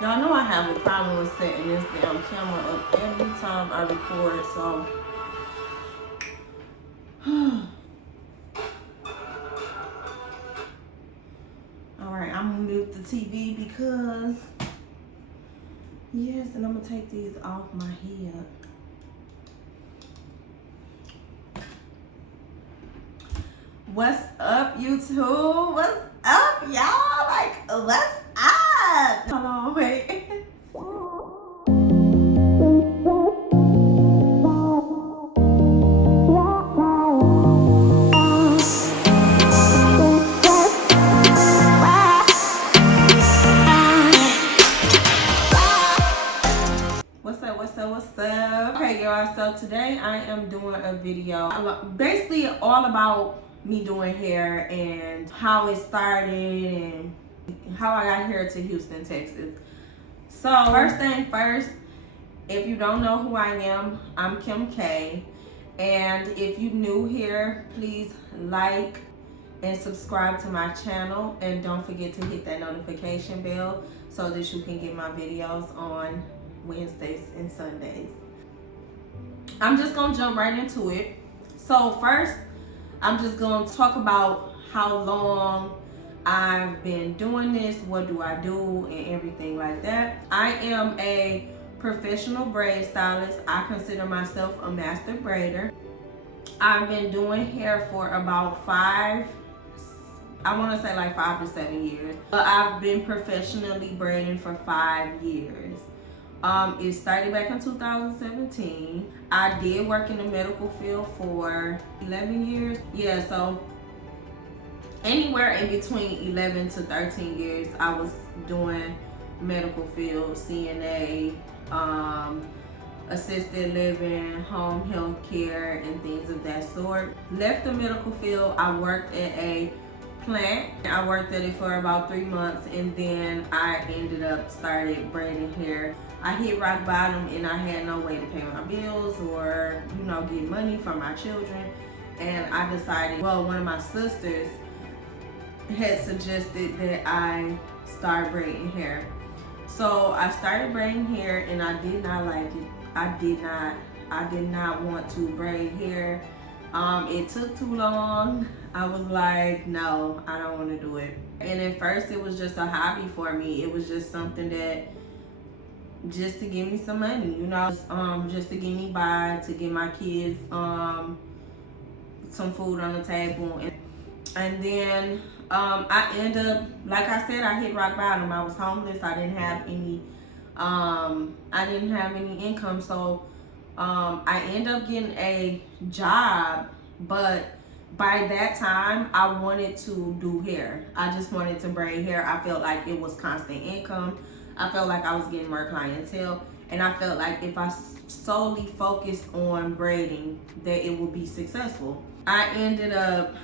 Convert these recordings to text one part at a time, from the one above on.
Y'all know I have a problem with setting this damn camera up every time I record, so. Alright, I'm gonna mute the TV because, yes, and I'm gonna take these off my head. What's up, YouTube? What's up, y'all? Like, what's up? Hold on, wait. What's up? Okay, y'all, so today I am doing a video basically all about me doing hair and how it started and how I got here to Houston, Texas. So first thing first, if you don't know who I am, I'm Kim K, and if you new here, please like and subscribe to my channel, and don't forget to hit that notification bell so that you can get my videos on Wednesdays and Sundays. I'm just gonna jump right into it. So first, I'm just gonna talk about how long I've been doing this, what do I do, and everything like that. I am a professional braid stylist. I consider myself a master braider. I've been doing hair for about 5 to 7 years. But I've been professionally braiding for 5 years. It started back in 2017. I did work in the medical field for 11 years. Yeah, so anywhere in between 11 to 13 years, I was doing medical field, CNA, assisted living, home health care, and things of that sort. Left the medical field, I worked at a plant. I worked at it for about 3 months, and then I ended up started braiding hair. I hit rock bottom and I had no way to pay my bills or, get money from my children. And I decided, well, one of my sisters had suggested that I start braiding hair. So I started braiding hair and I did not like it. I did not want to braid hair. It took too long. I was like, no, I don't want to do it. And at first it was just a hobby for me. It was just something that, just to give me some money, just to get me by, to get my kids some food on the table. And then I ended up, like I said, I hit rock bottom. I was homeless. I didn't have any income. So I ended up getting a job, but by that time I wanted to do hair. I just wanted to braid hair. I felt like it was constant income. I felt like I was getting more clientele, and I felt like if I solely focused on braiding, that it would be successful. I ended up,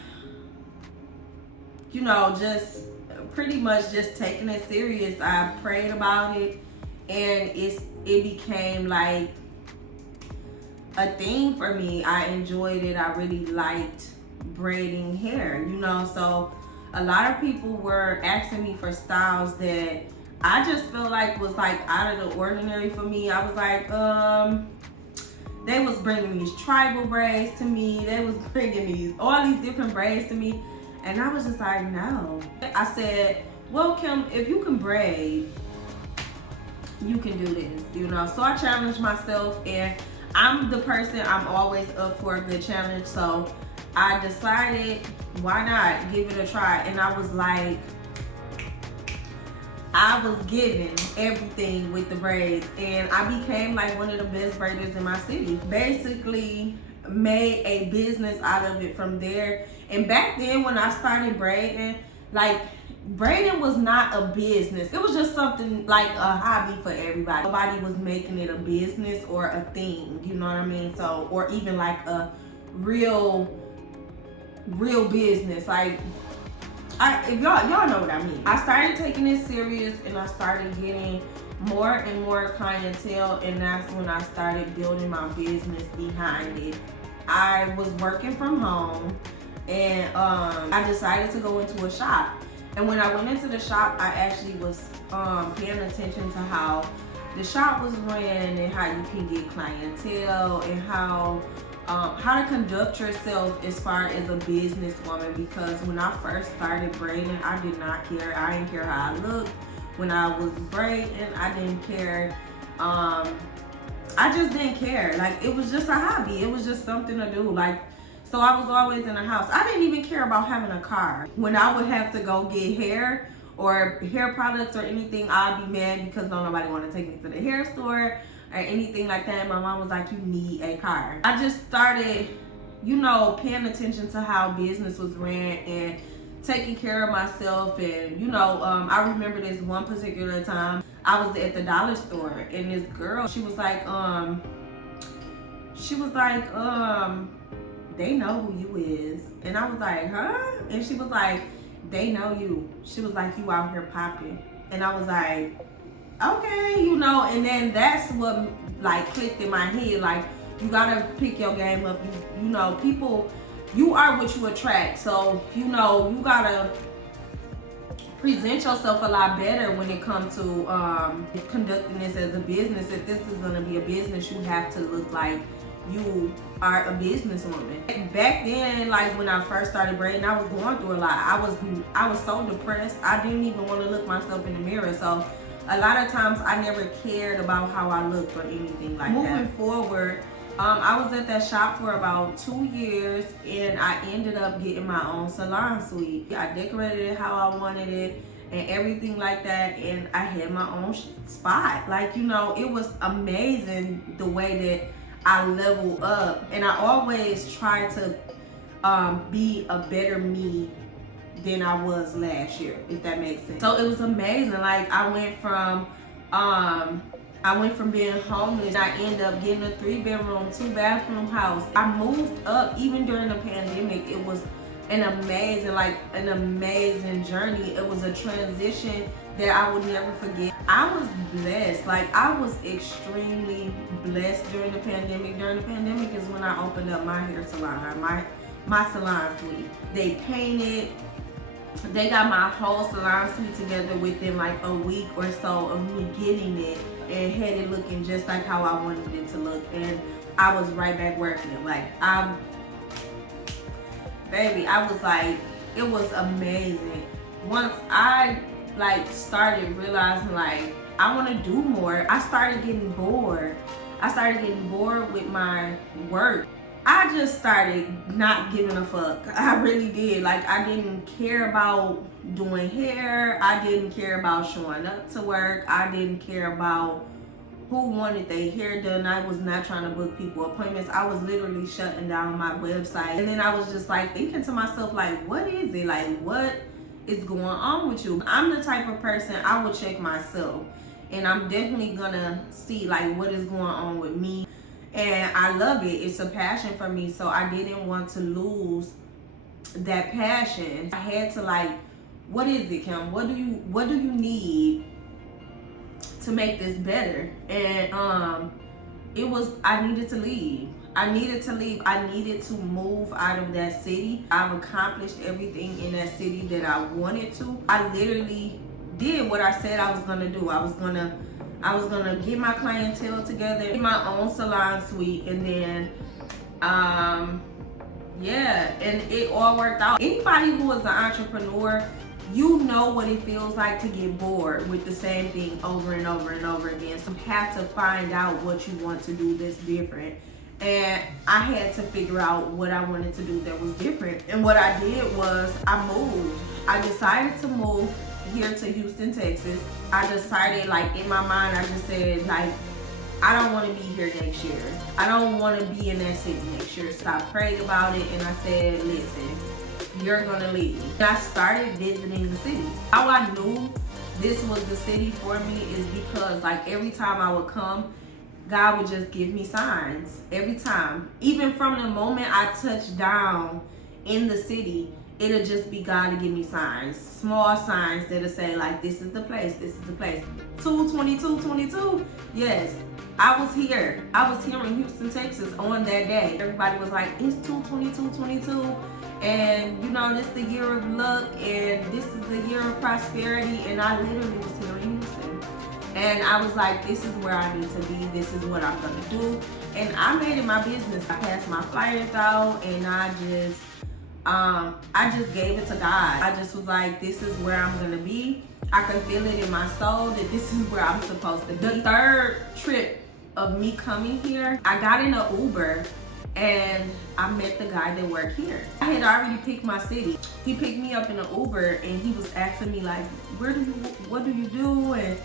just pretty much just taking it serious. I prayed about it, and it became like a thing for me. I enjoyed it. I really liked braiding hair, so a lot of people were asking me for styles that I just feel like was like out of the ordinary for me. I was like, they was bringing these tribal braids to me. They was bringing all these different braids to me. And I was just like, no. I said, well, Kim, if you can braid, you can do this, So I challenged myself, and I'm the person, I'm always up for a good challenge. So I decided, why not give it a try? And I was like, I was giving everything with the braids, and I became like one of the best braiders in my city. Basically made a business out of it from there. And back then when I started braiding, like, braiding was not a business. It was just something like a hobby for everybody. Nobody was making it a business or a thing, you know what I mean? So, or even like a real business. Like, if y'all know what I mean. I started taking it serious, and I started getting more and more clientele, and that's when I started building my business behind it. I was working from home, and I decided to go into a shop. And when I went into the shop, I actually was paying attention to how the shop was ran and how you can get clientele and how to conduct yourself as far as a businesswoman. Because when I first started braiding, I did not care. I didn't care how I looked. When I was braiding, I didn't care. I just didn't care. Like, it was just a hobby. It was just something to do. Like, so I was always in the house. I didn't even care about having a car. When I would have to go get hair or hair products or anything, I'd be mad because nobody wanted to take me to the hair store or anything like that. My mom was like, you need a car. I just started, you know, paying attention to how business was ran and taking care of myself. And, you know, I remember this one particular time I was at the dollar store and this girl, she was like, they know who you is. And I was like, huh? And she was like, they know you. She was like, you out here popping. And I was like, okay, you know. And then that's what like clicked in my head. Like, you gotta pick your game up. You know, people, you are what you attract. So, you know, you gotta present yourself a lot better when it comes to conducting this as a business. If this is gonna be a business, you have to look like you are a businesswoman. Back then, like when I first started braiding, I was going through a lot. I was so depressed. I didn't even want to look myself in the mirror. So a lot of times I never cared about how I looked or anything like that. Moving forward, I was at that shop for about 2 years and I ended up getting my own salon suite. I decorated it how I wanted it and everything like that, and I had my own spot. Like, you know, it was amazing the way that I level up, and I always try to be a better me than I was last year, if that makes sense. So it was amazing. Like, I went from being homeless. I ended up getting a 3-bedroom, 2-bathroom house. I moved up even during the pandemic. It was an amazing journey. It was a transition that I would never forget. I was blessed. Like, I was extremely blessed during the pandemic. During the pandemic is when I opened up my hair salon, my salon suite. They painted, they got my whole salon suite together within like a week or so of me getting it, and had it looking just like how I wanted it to look. And I was right back working. Like, I was like, it was amazing. Once I like started realizing like I want to do more, I started getting bored. I started getting bored with my work. I just started not giving a fuck. I really did. Like, I didn't care about doing hair. I didn't care about showing up to work. I didn't care about who wanted their hair done. I was not trying to book people appointments. I was literally shutting down my website. And then I was just like thinking to myself, like, what is it? Like, what is going on with you? I'm the type of person, I will check myself. And I'm definitely gonna see like what is going on with me. And I love it. It's a passion for me. So I didn't want to lose that passion. I had to like, what is it, Kim? What do you need to make this better? And it was, I needed to leave. I needed to move out of that city. I've accomplished everything in that city that I wanted to. I literally did what I said I was gonna do. I was gonna get my clientele together, get my own salon suite, and then yeah, and it all worked out. Anybody who is an entrepreneur, you know what it feels like to get bored with the same thing over and over and over again. So you have to find out what you want to do that's different. And I had to figure out what I wanted to do that was different. And what I did was I moved. I decided to move here to Houston, Texas. I decided, like, in my mind, I just said, like, I don't want to be here next year. I don't want to be in that city next year. So I prayed about it and I said, listen, you're gonna leave. And I started visiting the city. How I knew this was the city for me is because, like, every time I would come, God would just give me signs every time. Even from the moment I touched down in the city, it'll just be God to give me signs, small signs that'll say like, this is the place, this is the place. 2/22/22, yes, I was here. I was here in Houston, Texas on that day. Everybody was like, it's 2/22/22. And you know, this is the year of luck, and this is the year of prosperity. And I literally was here in Houston, and I was like, this is where I need to be. This is what I'm gonna do. And I made it my business. I passed my flyers out, and I just gave it to God. I just was like, this is where I'm gonna be. I can feel it in my soul that this is where I'm supposed to be. The third trip of me coming here, I got in an Uber and I met the guy that worked here. I had already picked my city. He picked me up in an Uber and he was asking me like, what do you do? And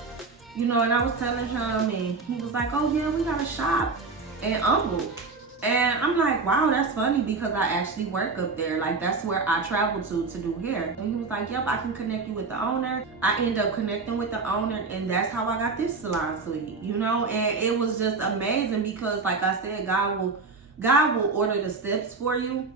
you know, and I was telling him, and he was like, oh yeah, we got a shop in Humble. And I'm like, wow, that's funny because I actually work up there. Like, that's where I travel to do hair. And he was like, yep, I can connect you with the owner. I ended up connecting with the owner, and that's how I got this salon suite, you know? And it was just amazing because, like I said, God will order the steps for you.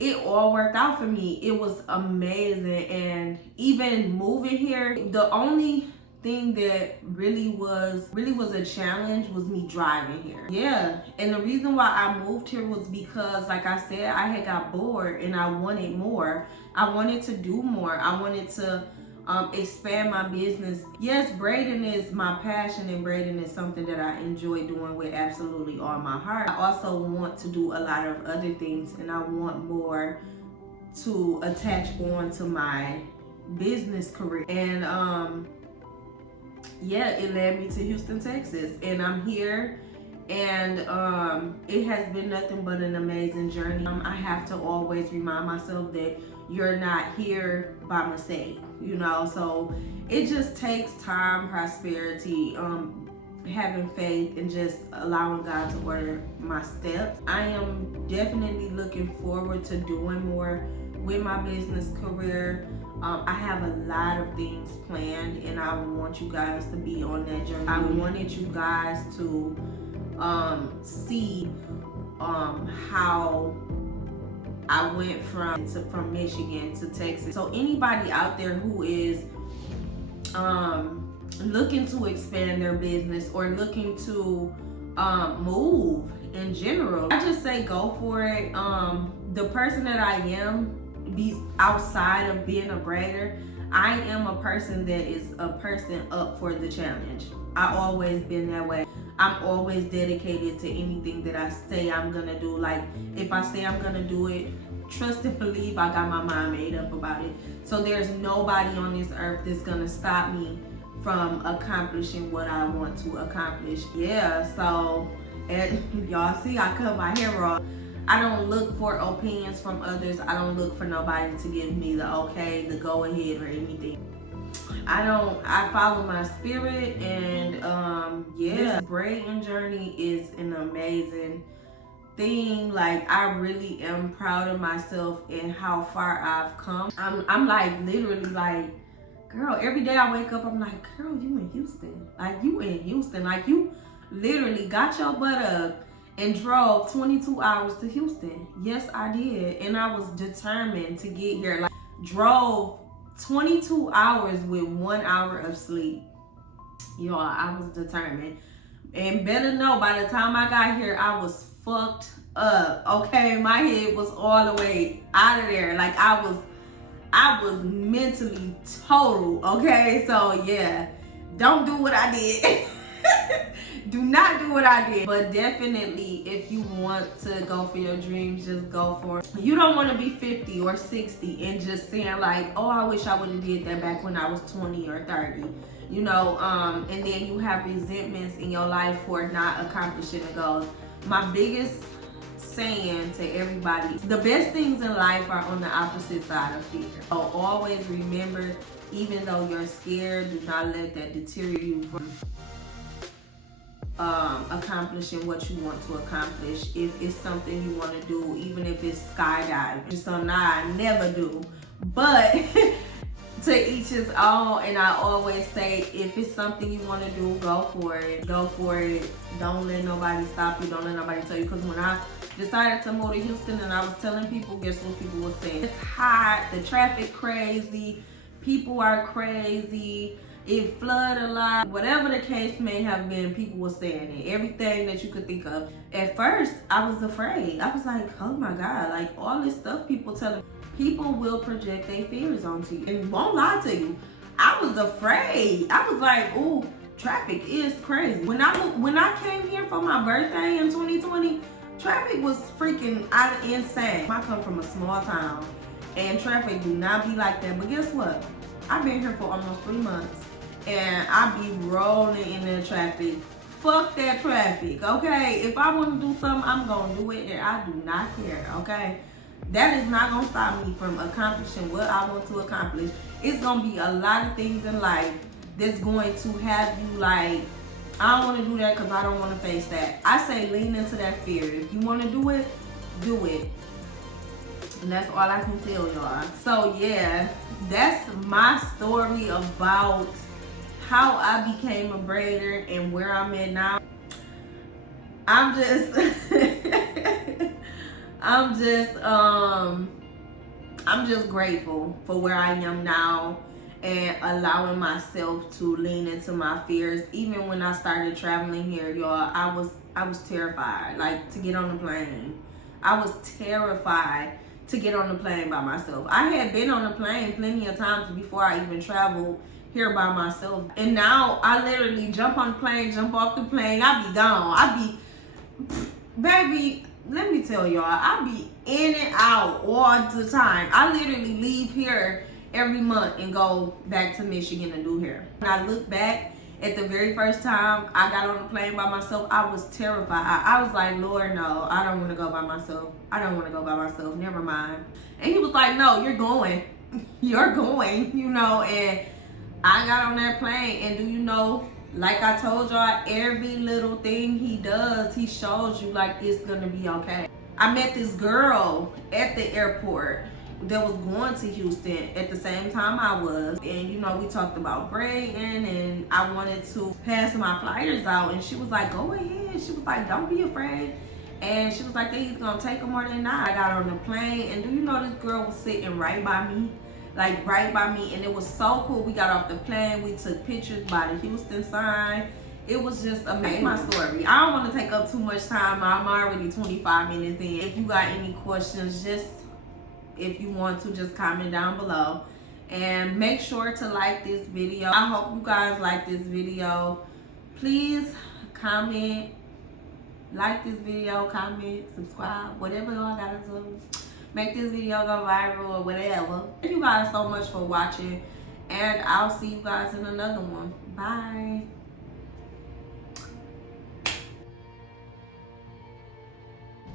It all worked out for me. It was amazing. And even moving here, the only thing that really was a challenge was me driving here. Yeah, and the reason why I moved here was because, like I said, I had got bored and I wanted more. I wanted to do more. I wanted to expand my business. Yes, braiding is my passion, and braiding is something that I enjoy doing with absolutely all my heart. I also want to do a lot of other things, and I want more to attach on to my business career. And yeah, it led me to Houston, Texas, and I'm here, and it has been nothing but an amazing journey. I have to always remind myself that you're not here by mistake, you know, so it just takes time, prosperity, having faith, and just allowing God to order my steps. I am definitely looking forward to doing more with my business career. I have a lot of things planned, and I want you guys to be on that journey. I wanted you guys to see how I went from Michigan to Texas. So anybody out there who is looking to expand their business or looking to move in general, I just say go for it. The person that I am, be outside of being a braider, I am a person that is a person up for the challenge. I've always been that way. I'm always dedicated to anything that I say I'm gonna do. Like, if I say I'm gonna do it, trust and believe I got my mind made up about it. So there's nobody on this earth that's gonna stop me from accomplishing what I want to accomplish. Yeah, so, and y'all see I cut my hair off. I don't look for opinions from others. I don't look for nobody to give me the okay, the go ahead, or anything. I follow my spirit, and yeah, this braiding journey is an amazing thing. Like, I really am proud of myself and how far I've come. I'm like literally like, girl, every day I wake up, I'm like, girl, you in Houston. Like, you in Houston. Like, you literally got your butt up and drove 22 hours to Houston. Yes, I did. And I was determined to get here. Like, drove 22 hours with 1 hour of sleep. Y'all, I was determined. And better know, by the time I got here, I was fucked up. Okay, my head was all the way out of there. Like, I was mentally total. Okay, so yeah, don't do what I did. Do not do what I did. But definitely, if you want to go for your dreams, just go for it. You don't want to be 50 or 60 and just saying like, oh, I wish I would have did that back when I was 20 or 30. You know, and then you have resentments in your life for not accomplishing a goal. My biggest saying to everybody, the best things in life are on the opposite side of fear. So always remember, even though you're scared, do not let that deter you from accomplishing what you want to accomplish. If it's something you want to do, even if it's skydiving, just something I never do, but to each his own. And I always say, if it's something you want to do, go for it. Go for it. Don't let nobody stop you. Don't let nobody tell you. Because when I decided to move to Houston and I was telling people, guess what people were saying? It's hot, the traffic crazy, people are crazy, it flooded a lot. Whatever the case may have been, people were saying it. Everything that you could think of. At first, I was afraid. I was like, oh my God, like all this stuff people telling me. people will project their fears onto you. And won't lie to you, I was afraid. I was like, ooh, traffic is crazy. When I came here for my birthday in 2020, traffic was freaking out of insane. I come from a small town and traffic do not be like that. But guess what? I've been here for almost 3 months and I be rolling in that traffic. Fuck that traffic, okay? If I want to do something, I'm gonna do it and I do not care, okay? That is not gonna stop me from accomplishing what I want to accomplish. It's gonna be a lot of things in life that's going to have you like, I don't want to do that because I don't want to face that. I say lean into that fear. If you want to do it, do it. And that's all I can tell y'all. So yeah, that's my story about how I became a braider and where I'm at now. I'm just I'm just grateful for where I am now and allowing myself to lean into my fears. Even when I started traveling here, y'all, I was terrified, like, to get on the plane. I was terrified to get on the plane by myself. I had been on the plane plenty of times before I even traveled here by myself. And now I literally jump on the plane, jump off the plane, I be gone. Baby, let me tell y'all, I be in and out all the time. I literally leave here every month and go back to Michigan and do hair. When I look back at the very first time I got on the plane by myself, I was terrified. I was like, Lord, no, I don't want to go by myself. I don't want to go by myself. Never mind. And he was like, no, you're going. You're going, you know. And I got on that plane, and do you know, like I told y'all, every little thing he does, he shows you like it's gonna be okay. I met this girl at the airport that was going to Houston at the same time I was, and you know, we talked about braiding and I wanted to pass my flyers out, and she was like, go ahead. She was like, don't be afraid. And she was like, they either gonna take them or they not. I got on the plane, and do you know, this girl was sitting right by me, like right by me, and it was so cool. We got off the plane, we took pictures by the Houston sign. It was just amazing. My story. I don't want to take up too much time. I'm already 25 minutes in. If you got any questions, just, if you want to, just comment down below. And make sure to like this video. I hope you guys like this video. Please comment, like this video, comment, subscribe, whatever y'all gotta do. Make this video go viral or whatever. Thank you guys so much for watching, and I'll see you guys in another one. Bye.